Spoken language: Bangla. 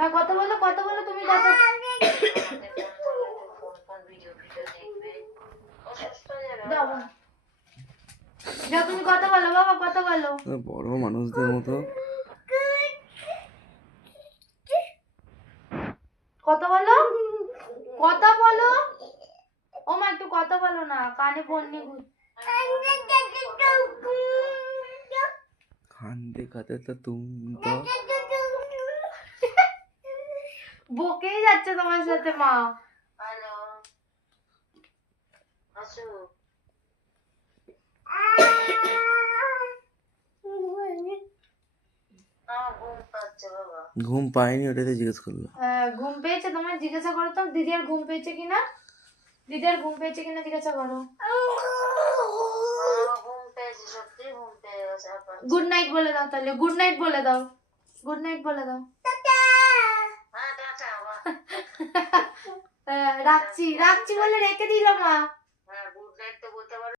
হ্যাঁ কথা বলো তুমি কথা যাও তুমি কথা বলো বাবা কথা বলো বড় মানুষদের মতো কথা বলো ও মা একটু কথা বলো না কানে ফোন নিয়ে খান দেখাতে তো তুমি তো বকেই যাচ্ছে তোমার সাথে মা হ্যালো আসো ঘুম পায়নি ওটাতে জিজ্ঞেস করলো ঘুম পেয়েছে তোমার জিজ্ঞাসা করো তো দিদি আর ঘুম পেয়েছে কিনা জিজ্ঞাসা করো গুড নাইট বলে দাও তাহলে গুড নাইট বলে দাও রাখছি বলে রেখে দিল মা।